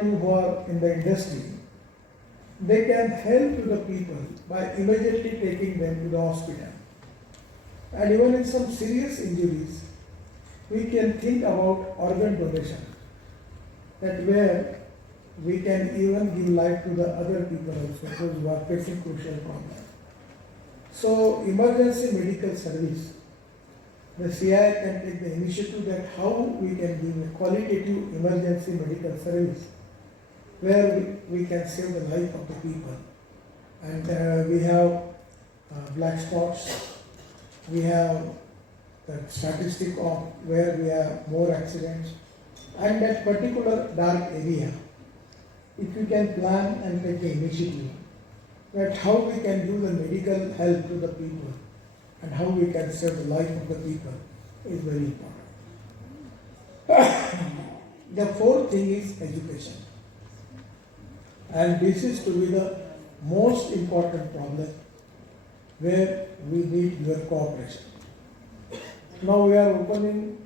who are in the industry, they can help to the people by immediately taking them to the hospital. And even in some serious injuries, we can think about organ donation, that where we can even give life to the other people also, those who are facing crucial problems. So, emergency medical service, the CI can take the initiative that how we can give a qualitative emergency medical service where we can save the life of the people. And we have black spots, we have the statistic of where we have more accidents, and that particular dark area, if we can plan and take the initiative, that how we can do the medical help to the people and how we can save the life of the people is very important. The fourth thing is education. And this is to be the most important problem where we need your cooperation. Now we are opening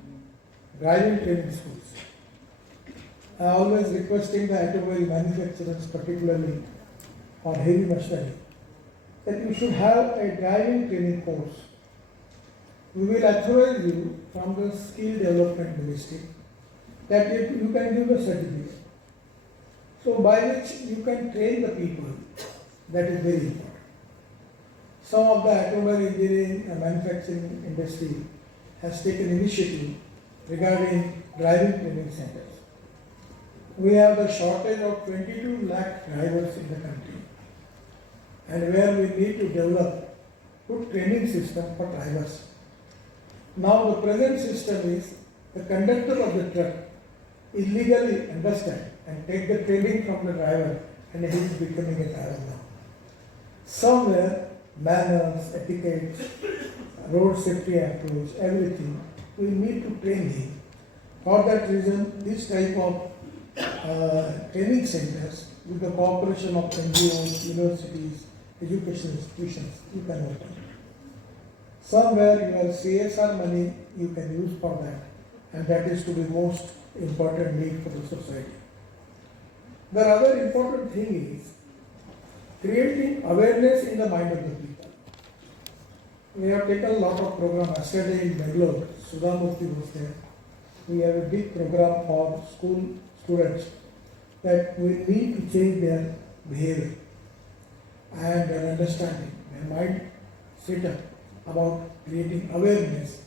driving training schools. I always requesting the automobile manufacturers, particularly for heavy machinery, that you should have a driving training course. We will authorize you from the Skill Development Ministry that if you can give a certificate. So by which you can train the people, that is very important. Some of the automobile engineering and manufacturing industry has taken initiative regarding driving training centers. We have the shortage of 22 lakh drivers in the country, and where we need to develop good training system for drivers. Now the present system is the conductor of the truck illegally understand and take the training from the driver, and he is becoming a driver now. Somewhere manners, etiquette, road safety approach, everything, we need to train him. For that reason, this type of training centers with the cooperation of NGOs, universities, education institutions, you can open. Somewhere your CSR money you can use for that, and that is to be most important need for the society. The other important thing is creating awareness in the mind of the people. We have taken a lot of program. Yesterday in Bangalore, Sudhamurthy was there. We have a big program for school students that we need to change their behavior and their understanding, their mind set up about creating awareness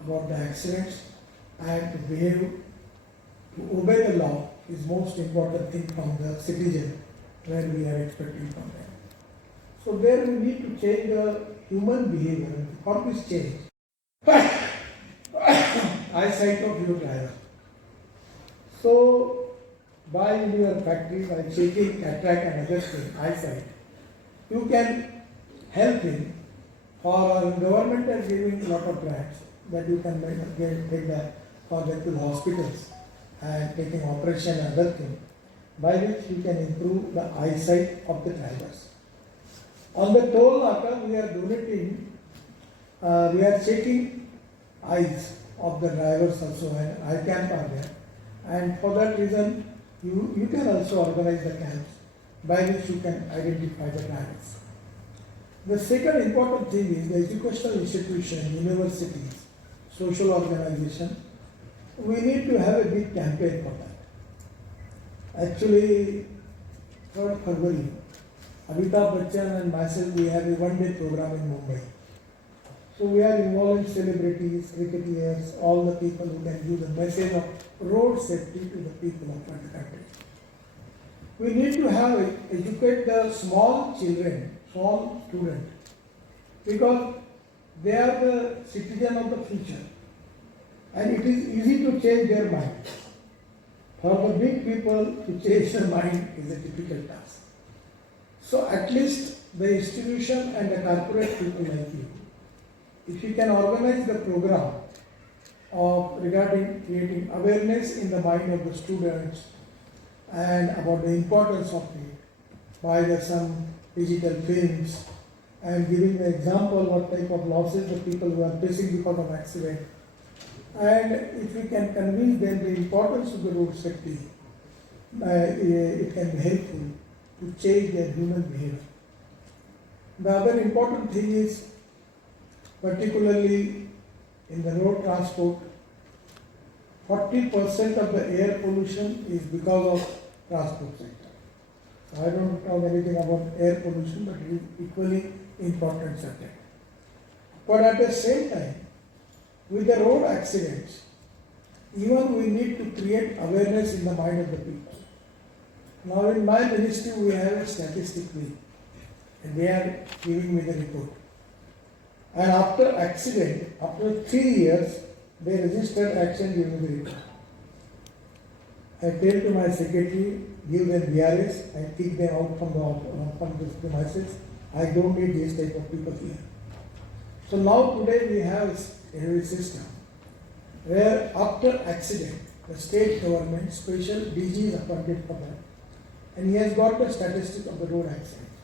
about the accidents, and to behave, to obey the law is most important thing from the citizen when we are expecting from them. So there we need to change the human behavior. For this change, eyesight of your driver. So by your factory, by checking cataract and other things, eyesight, you can help him. Or government is giving a lot of grants that you can take that for them to the hospitals and taking operation and other things, by which you can improve the eyesight of the drivers. On the toll naka, we are donating, we are checking eyes of the drivers also, and eye camp are there. And for that reason, you can also organize the camps by which you can identify the drivers. The second important thing is the educational institution, universities, social organization. We need to have a big campaign for that. Actually, 3rd February, Amitabh Bachchan and myself, we have a one-day program in Mumbai. So we are involving celebrities, cricketers, all the people who can give the message of road safety to the people of the country. We need to have educate the small children, small students, because they are the citizen of the future, and it is easy to change their mind. For the big people to change their mind is a difficult task. So at least the institution and the corporate people like you, if you can organize the program of regarding creating awareness in the mind of the students and about the importance of it by some digital films and giving an example what type of losses the people who are facing because of accident, and if we can convince them the importance of the road safety, it can be helpful to change their human behavior. The other important thing is, particularly in the road transport, 40% of the air pollution is because of transport sector. So I don't know anything about air pollution, but it is equally important subject. But at the same time, with the road accidents, even we need to create awareness in the mind of the people. Now in my ministry we have a statistic wing, and they are giving me the report. And after accident, after 3 years, they registered action giving the report. I tell to my secretary, give them VRS and kick them out from the premises. I don't need this type of people here. So now today we have a system where after accident, the state government, special DG is appointed for that, and he has got the statistics of the road accidents.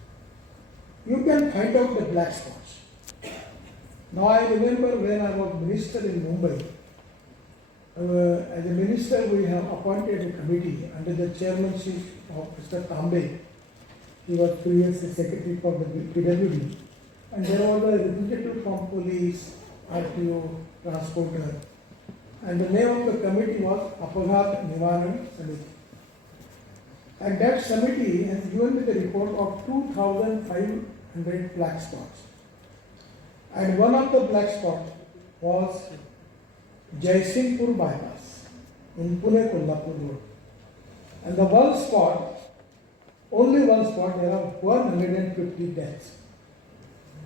You can find out the black spots. Now I remember when I was minister in Mumbai, as a minister we have appointed a committee under the chairmanship of Mr. Tambe. He was previously secretary for the PWD. And there was a representative from police, RTO, transporter. And the name of the committee was Apaghat Nivaran Samiti. And that committee has given me the report of 2,500 black spots. And one of the black spots was Jaisinghpur bypass in Pune Kolhapur road. And the one spot, only one spot, there are 150 deaths.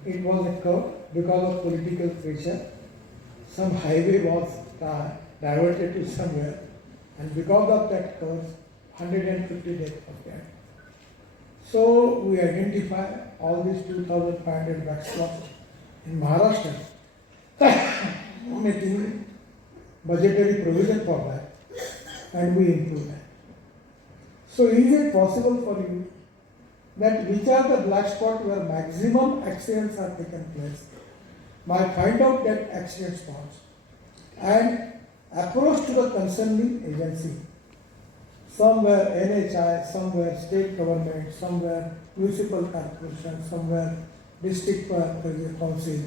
It was a curve because of political pressure. Some highway was diverted to somewhere, and because of that curve, 150 deaths of that. So we identify all these 2,500 black spots in Maharashtra, making budgetary provision for that, and we improve that. So is it possible for you that which are the black spots where maximum accidents are taken place? Might find out that accident spots and approach to the concerning agency. Somewhere NHI, somewhere state government, somewhere municipal corporation, somewhere district council,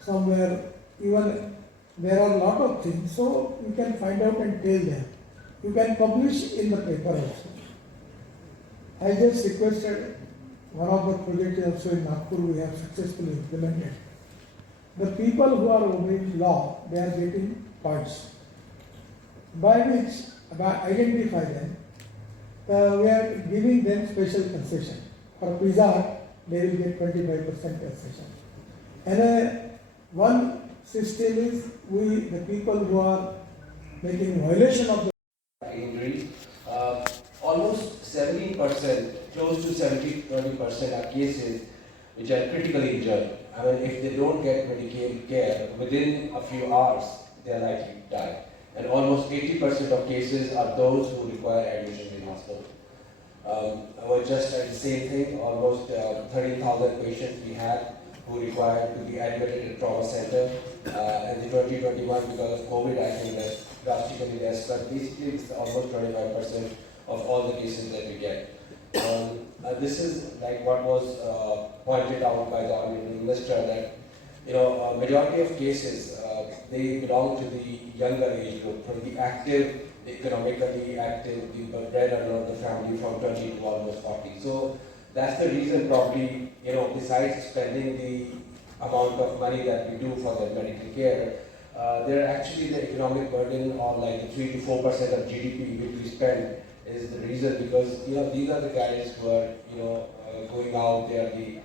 somewhere even there are a lot of things. So you can find out and tell them. You can publish in the paper also. I just requested one of the projects also in Nagpur we have successfully implemented. The people who are obeying law, they are getting points, by identify them. We are giving them special concession. For pizza, they will get 25% concession. And one system is the people who are making violation of the injuries. Almost 17%, close to 70-20% are cases which are critically injured. I mean, if they don't get medical care within a few hours, they are likely to die. And almost 80% of cases are those who require admission in hospital. I was just at the same thing, almost 13,000 patients we had who required to be admitted in trauma center. And in 2021, because of COVID, I think that's drastically less, but basically it's almost 25% of all the cases that we get. This is like what was pointed out by the Honorable Minister, that majority of cases they belong to the younger age group, from the active, the economically active, the breadwinner of the family from 20 to almost 40. So that's the reason probably, besides spending the amount of money that we do for their medical care, they're actually the economic burden of like the 3 to 4% of GDP which we spend is the reason, because these are the guys who are going out, they are the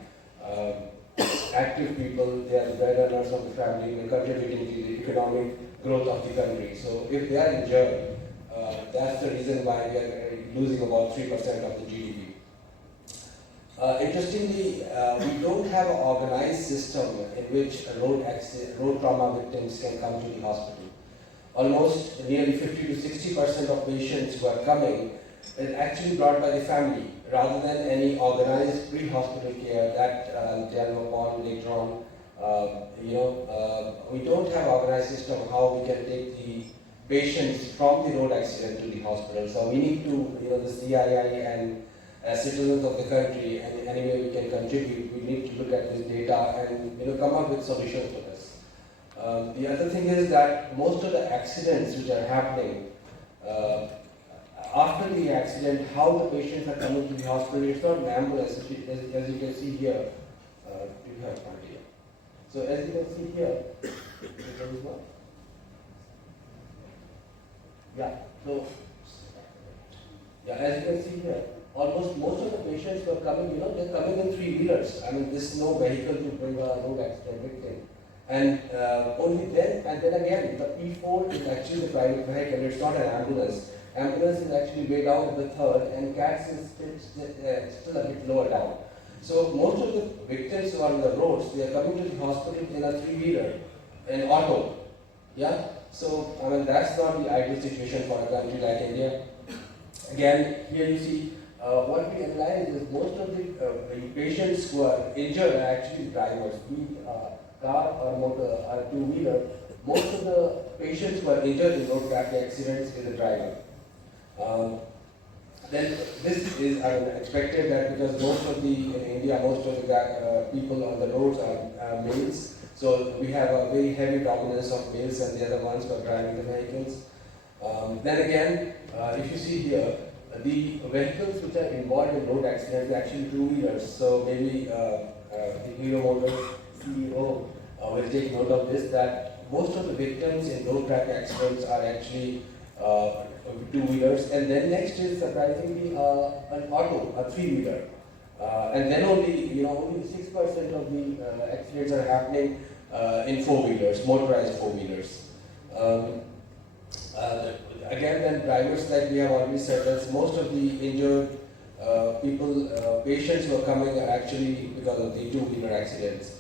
active people, they are the breadwinners of the family, they're contributing to the economic growth of the country. So if they are injured, that's the reason why we are losing about 3% of the GDP. Interestingly, we don't have an organized system in which road trauma victims can come to the hospital. Almost nearly 50 to 60% of patients who are coming is actually brought by the family, rather than any organized pre-hospital care that I'll tell upon later on. We don't have an organized system how we can take the patients from the road accident to the hospital. So we need to, the CII and citizens of the country, and any way we can contribute, we need to look at this data and come up with solutions for this. The other thing is that most of the accidents which are happening, after the accident, how the patients are coming to the hospital, it's not an ambulance, as you can see here. Do you have one here? So as you can see here, there is one. Yeah, so, as you can see here, almost most of the patients who are coming, they're coming in three-wheelers. I mean, there's no vehicle to bring a road accident victim. And only then, and then again, the P4 is actually the private vehicle, it's not an ambulance. Ambulance is actually way down at the third, and CATS is still a bit lower down. So most of the victims who are on the roads, they are coming to the hospital in a three-wheeler, an auto. Yeah? So, I mean, that's not the ideal situation for a country like India. Again, here you see, what we analyze is most of the patients who are injured are actually drivers, be it car or motor or two-wheeler. Most of the patients who are injured in road traffic accidents is a driver. Then this is expected that because in India, most of the people on the roads are males. So we have a very heavy dominance of males, and they are the ones who are driving the vehicles. Then again, if you see here, the vehicles which are involved in road accidents are actually two-wheelers. So maybe the Hero Motors CEO will take note of this, that most of the victims in road traffic accidents are actually two-wheelers, and then next is surprisingly an auto, a three-wheeler. And then only 6% of the accidents are happening in four-wheelers, motorized four-wheelers. Again, then drivers, like we have already said, that most of the injured patients who are coming are actually because of the two-wheeler accidents.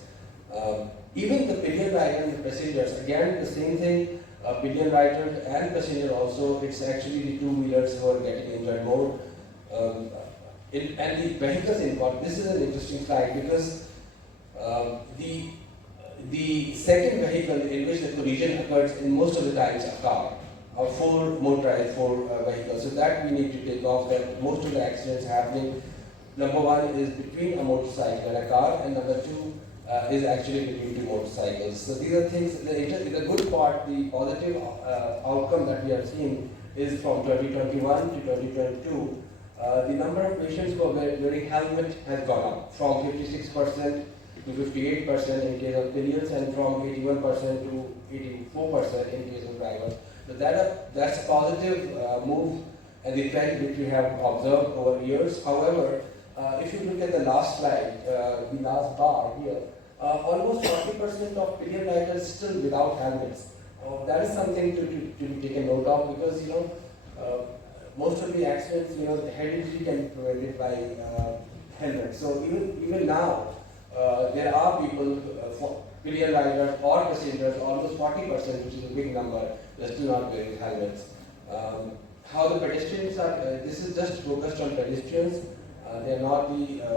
Even the pillion rider and the passengers, again the same thing, pillion riders and passenger also, it's actually the two-wheelers who are getting injured more. And the vehicles involved, this is an interesting slide because the second vehicle in which the collision occurs in most of the times a car, or four vehicles. So that we need to take off, that most of the accidents happening, number one is between a motorcycle and a car, and number two is actually between two motorcycles. So these are things, the good part, the positive outcome that we are seeing is from 2021 to 2022, the number of patients who are wearing helmet has gone up from 56% to 58% in case of pillions, and from 81% to 84% in case of drivers. So that's a positive move and the trend which we have observed over years. However, if you look at the last slide, the last bar here, almost 40% of pillion riders still without helmets. That is something to be taken note of, because most of the accidents, the head injury can be prevented by helmets. So even now, there are people, pillion riders or passengers, almost 40%, which is a big number, they're still not wearing helmets. How the pedestrians are, this is just focused on pedestrians. They are not the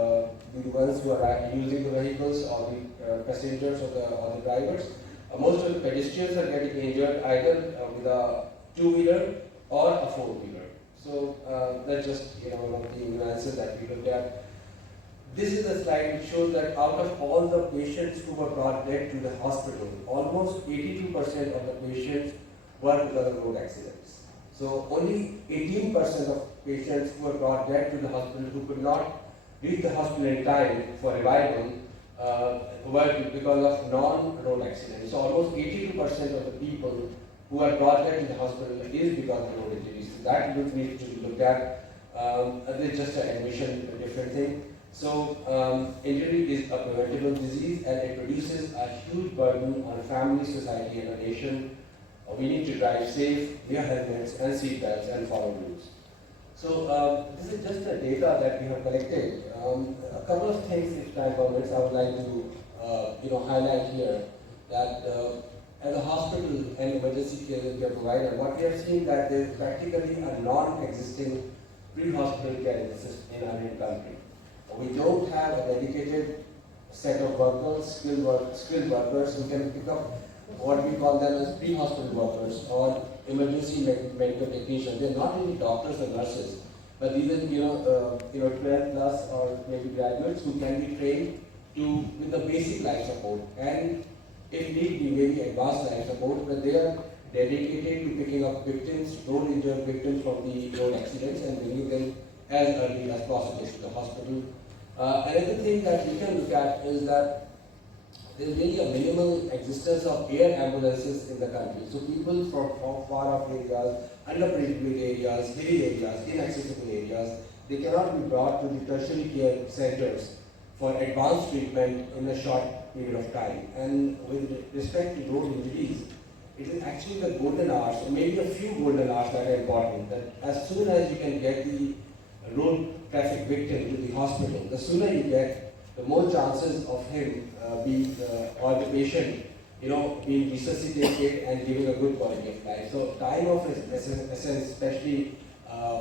ones who are using the vehicles, or the passengers or the drivers. Most of the pedestrians are getting injured either with a two-wheeler or a four-wheeler. So that's just one of the nuances that we looked at. This is a slide which shows that out of all the patients who were brought dead to the hospital, almost 82% of the patients were because of road accidents. So only 18% of patients who were brought dead to the hospital who could not reach the hospital in time for revival were because of non-road accidents. So almost 82% of the people who are brought dead to the hospital is because of road injuries. So that needs to be looked at. It's just an admission, a different thing. So injury is a preventable disease, and it produces a huge burden on family, society, and a nation. We need to drive safe, wear helmets and seat belts, and follow rules. So this is just the data that we have collected. A couple of things, if time permits, I would like to highlight here. That as a hospital and emergency care provider, what we have seen that there is practically a non-existing pre-hospital care system in our country. We don't have a dedicated set of workers, skilled workers who can pick up what we call them as pre-hospital workers, or emergency medical technicians. They're not really doctors or nurses, but even 12 plus or maybe graduates who can be trained to with the basic life support, and if need be maybe advanced life support, but they are dedicated to picking up victims, road injured victims from the road accidents and bringing them as early as possible to the hospital. Another thing that we can look at is that there is really a minimal existence of air ambulances in the country. So people from far off areas, underprivileged areas, hilly areas, inaccessible areas, they cannot be brought to the tertiary care centers for advanced treatment in a short period of time. And with respect to road injuries, it is actually the golden hours, or maybe a few golden hours that are important. That as soon as you can get the road traffic victim to the hospital, the sooner you get, the more chances of him or the patient, being resuscitated and giving a good quality of life. So time of essence, especially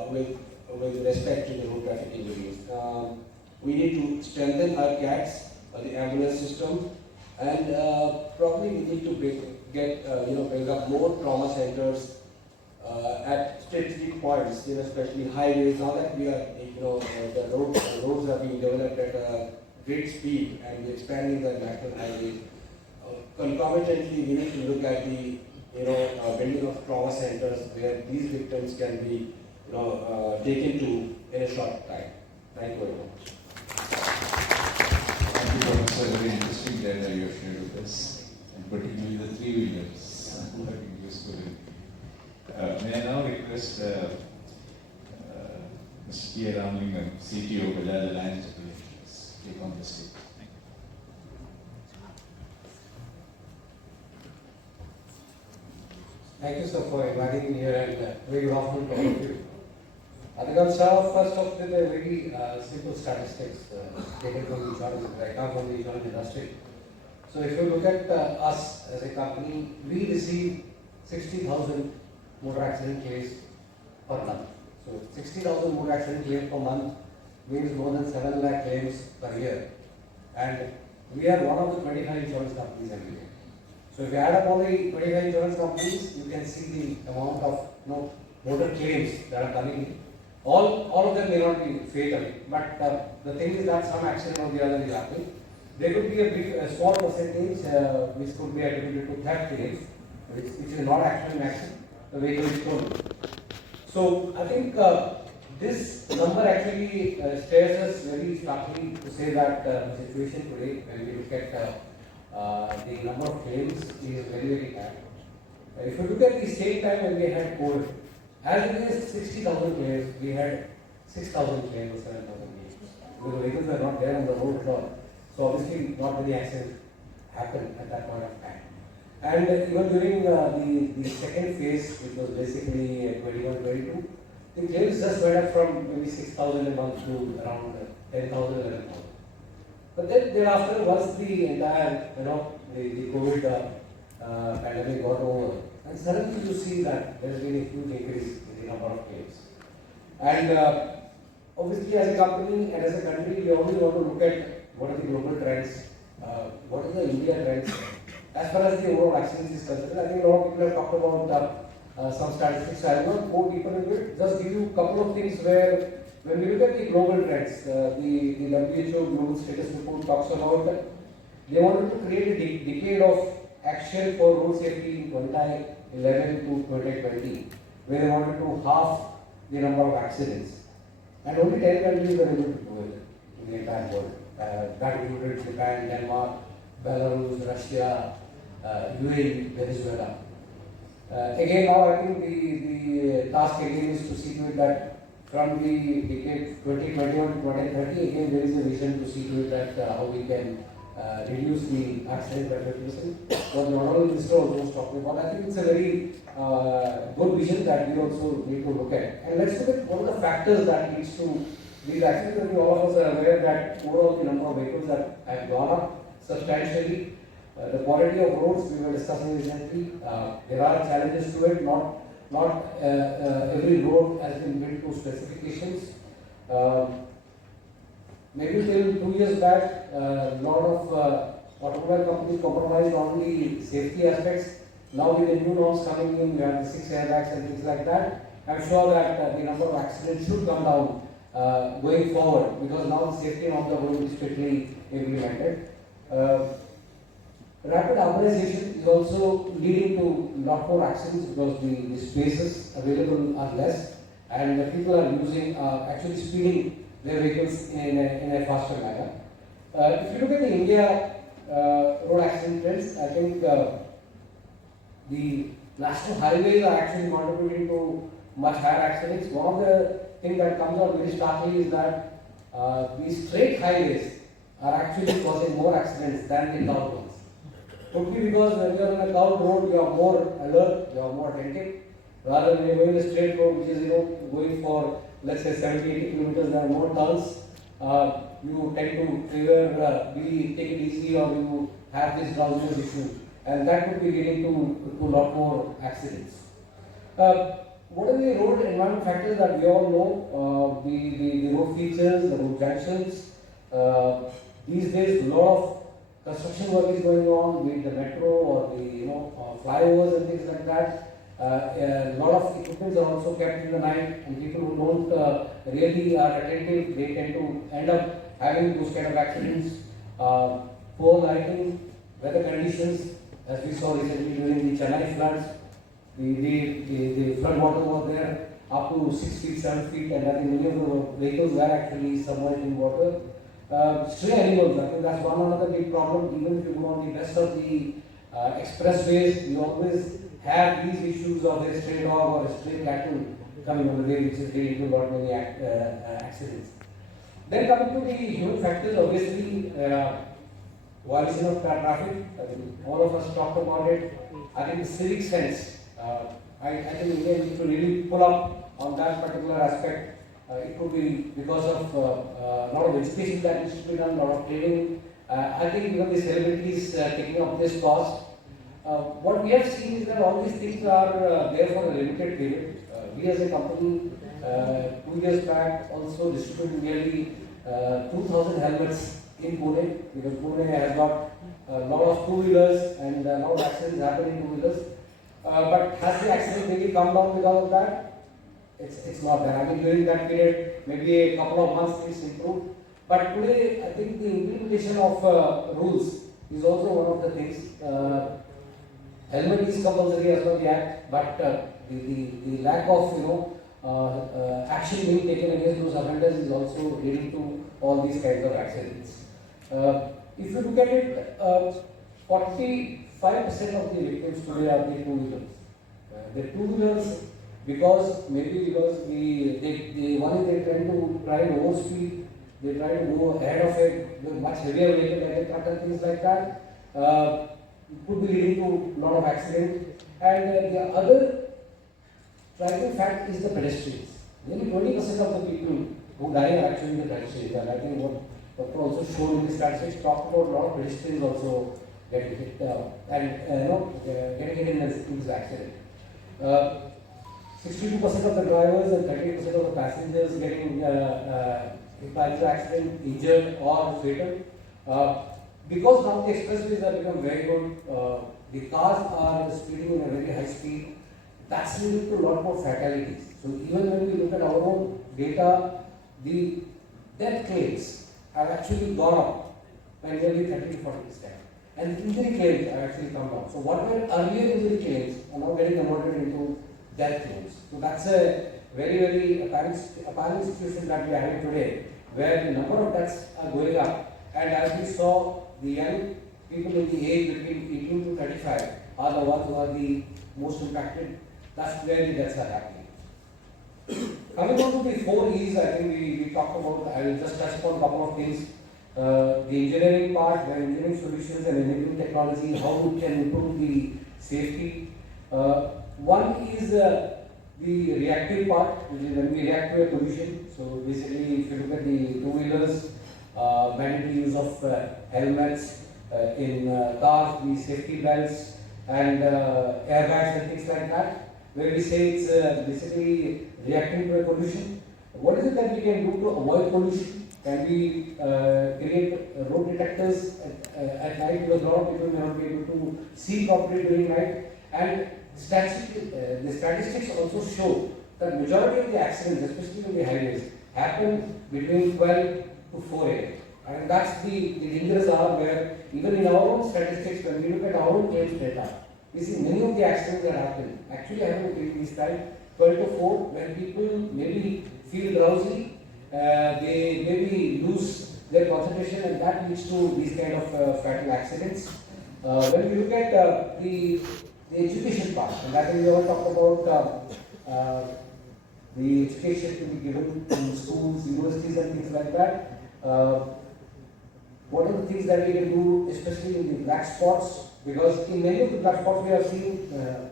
with respect to the road traffic injuries. We need to strengthen our CATS, the ambulance system, and probably we need to bring up more trauma centers at strategic points, especially highways. Now that we are, the roads are being developed at a great speed and we're expanding the national highways. Concomitantly, we need to look at the, building of trauma centers where these victims can be, taken to in a short time. Thank you very much. Thank you, Professor. Very interesting data you have shared with us, and particularly the three-wheelers. I think useful. May I now request Mr. T. Ramalingam, CTO, Ballard Alliance Operations, take on the stage. Thank you, sir, for inviting me here, and very good afternoon to all of you. I think I'll start off first off with a very simple statistics taken from the insurance, right now from the insurance industry. So if you look at us as a company, we receive 60,000 motor accident claims per month. So 60,000 motor accident claims per month means more than 7 lakh claims per year. And we are one of the 25 insurance companies every year. So if you add up all the 25 insurance companies, you can see the amount of motor claims that are coming in. All of them may not be fatal, but the thing is that some accident or the other is happening. There could be a small percentage which could be attributed to theft claims, which is not actually an accident. The vehicle is stolen. So I think this number actually stares us very starkly to say that the situation today, when we look at the number of claims, is very, very high. If you look at the same time when we had COVID, as against 60,000 claims, we had 6,000 claims or 7,000 claims. Because the vehicles were not there on the road at all. So obviously not many accidents happened at that point of time. And even during the second phase, which was basically 21-22, the claims just went up from maybe 6,000 a month to around 10,000, 11,000. But then thereafter, once the entire, the COVID pandemic got over, and suddenly you see that there has been a huge increase in the number of claims. And obviously, as a company and as a country, we only want to look at what are the global trends, what are the India trends. As far as the overall accidents is concerned, I think a lot of people have talked about some statistics. I will not go deeper into it. Just give you a couple of things where, when we look at the global trends, the WHO Global Status Report talks about that they wanted to create a decade of action for road safety in 2011 to 2020, where they wanted to halve the number of accidents. And only 10 countries were able to do it in the entire world. That included Japan, Denmark, Belarus, Russia, UAE, Venezuela. Again, now I think the task again is to see to it that from the decade 2021 to 2030, again there is a vision to see to it that how we can reduce the accident rate. What the Honorable Minister also was talking about, I think it's a very good vision that we also need to look at. And let's look at one of the factors that leads to these accidents. I think all of us are aware that overall the number of vehicles that have gone up substantially. The quality of roads we were discussing recently, there are challenges to it. Not every road has been built to specifications. Maybe till 2 years back, a lot of automobile companies compromised on the safety aspects, Now with the new norms coming in, we have the 6 airbags and things like that. I'm sure that the number of accidents should come down going forward, because now the safety norms are going to be strictly implemented. Rapid urbanization is also leading to a lot more accidents, because the spaces available are less, and the people are using, actually speeding their vehicles in a faster manner. If you look at the India road accident trends, I think the national highways are actually contributing to much higher accidents. One of the things that comes out very starkly is that these straight highways are actually causing more accidents than the curved ones. Could be because when you are on a curved road, you are more alert, you are more attentive, rather than when you are going a straight road, which is going for, let's say, 70-80 kilometers, there are more turns. You tend to either take it easy, or you have this drowsiness issue, and that could be leading to a lot more accidents. What are the road environment factors that we all know? The road features, the road junctions. These days, a lot of construction work is going on, be it the metro or the flyovers and things like that. A lot of equipments are also kept in the night, and people who don't really are attentive, they tend to end up having those kind of accidents. Poor lighting, weather conditions, as we saw recently during the Chennai floods, the flood water was there up to 6 feet, 7 feet, and I think many of the vehicles were actually submerged in water. Stray animals, I think that's one another big problem. Even if you go on the rest of the expressways, you always have these issues of a stray dog or a stray cattle coming on the way, which is leading to a lot many accidents. Then coming to the human factors, obviously, violation of traffic. I think all of us talked about it. I think the civic sense. I think India needs to really pull up on that particular aspect. It could be because of a lot of education that needs to be done, a lot of training. I think even the celebrities taking up this cause. What we have seen is that all these things are there for a limited period. We as a company, 2 years back, also distributed nearly 2,000 helmets in Pune, because Pune has got a lot of two-wheelers and a lot of accidents happen in two-wheelers. But has the accident really come down because of that? It's not there. I mean, during that period, maybe a couple of months things improved. But today, I think the implementation of rules is also one of the things. Helmet is compulsory as per the Act, but the lack of action being taken against those offenders is also leading to all these kinds of accidents. If you look at it, 45% of the victims today are the two-wheelers. The two-wheelers, because they tend to try to overspeed, they try to go ahead of it with much heavier vehicle like a truck and things like that. Could be leading to a lot of accidents. And the other striking fact is the pedestrians. Nearly 20% of the people who die are actually the pedestrians. And I think what Dr. also showed in the statistics talked about a lot of pedestrians also getting hit getting hit in this accident. 62% of the drivers and 38% of the passengers getting hit by this accident, injured or fatal. Because now the expressways have become very good, the cars are speeding in a very high speed, that's leading to a lot more fatalities. So even when we look at our own data, the death claims have actually gone up by nearly 30 to 40%. And injury claims have actually come down. So what were earlier injury claims are now getting converted into death claims. So that's a very, very apparent situation that we are having today, where the number of deaths are going up. And as we saw, the young people in the age between 18 to 35 are the ones who are the most impacted. That's where the deaths are happening. Coming on to the 4 E's, I think we talked about, I will just touch upon a couple of things. The engineering part, the engineering solutions and enabling technology, how we can improve the safety. One is the reactive part, which is when we react to a collision. So basically, if you look at the two-wheelers, mandatory use of helmets in cars, the safety belts and airbags and things like that, where we say it's basically reacting to a pollution. What is it that we can do to avoid pollution? Can we create road detectors at night, because a lot of people may not be able to see properly during night, And the statistics also show that majority of the accidents, especially on the highways, happen between 12 to 4 a.m. And that's the dangerous hour where even in our own statistics, when we look at our own claims data, we see many of the accidents that happen actually happen between this time 12 to 4, when people maybe feel drowsy, they maybe lose their concentration, and that leads to these kind of fatal accidents. When we look at the education part, and that is we all talk about the education to be given in schools, universities, and things like that. What are the things that we can do, especially in the black spots? Because in many of the black spots we have seen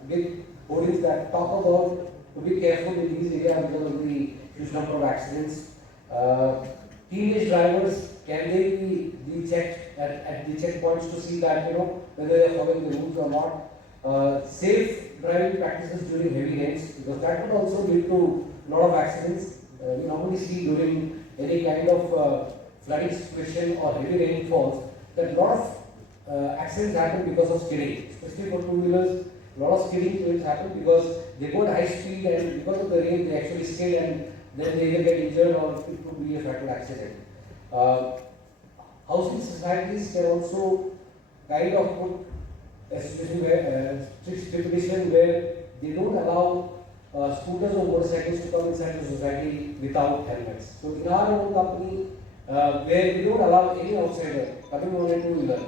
big hoardings that talk about to be careful in these areas because of the huge number of accidents. Teenage drivers, can they be checked at the checkpoints to see that whether they are following the rules or not? Safe driving practices during heavy rains, because that would also lead to a lot of accidents. We normally see during any kind of flooding situation or heavy rainfalls that a lot of accidents happen because of skidding, especially for two-wheelers. A lot of skidding events happen because they go at high speed, and because of the rain they actually skid, and then they either get injured or it could be a fatal accident. Housing societies can also kind of put a strict stipulation where they don't allow scooters or motorcycles to come inside the society without helmets. So in our own company, where we don't allow any outsider coming on a two-wheeler,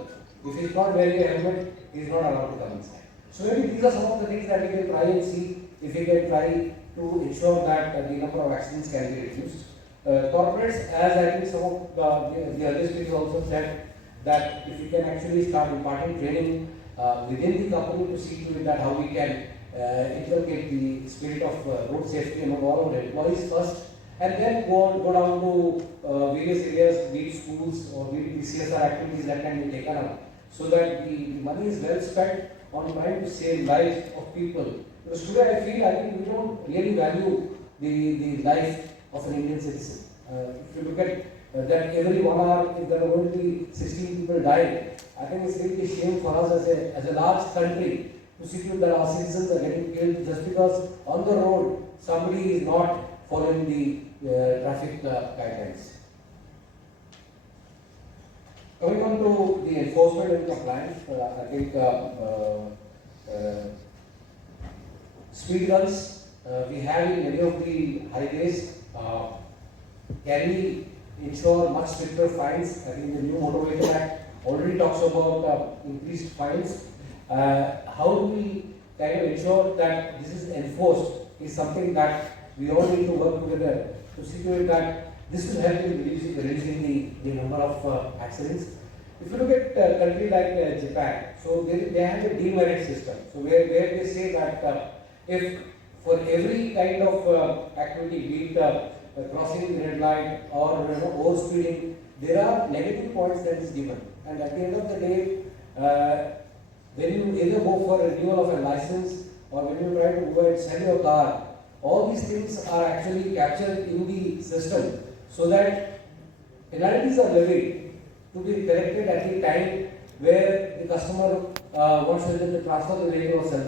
if he's not wearing a helmet, he's not allowed to come inside. So maybe these are some of the things that we can try and see if we can try to ensure that the number of accidents can be reduced. Corporates, as I think some of the other speakers also said, that if we can actually start imparting training within the company to see to it that how we can inculcate the spirit of road safety among all our employees first, and then go down to various areas, be it schools or be it the CSR activities that can be taken up, so that the money is well spent on trying to save lives of people. Because today I think we don't really value the life of an Indian citizen. If you look at that every 1 hour, if there are going to be 16 people dying, I think it's really a shame for us as a large country to see to it that our citizens are getting killed just because on the road somebody is not following the traffic guidelines. Coming on to the enforcement and compliance, I think speed runs we have in many of the highways. Can we ensure much stricter fines? I think the new Motor Vehicle Act already talks about increased fines. How do we kind of ensure that this is enforced is something that we all need to work together to see to it that this will help in reducing the number of accidents. If you look at a country like Japan, so they have a demerit system. So where they say that if for every kind of activity, be it crossing the red light or overspeeding, there are negative points that is given. And at the end of the day, when you either go for a renewal of a license or when you try to go and sell your car, all these things are actually captured in the system so that penalties are levied to be collected at the time where the customer wants to transfer the vehicle or sell the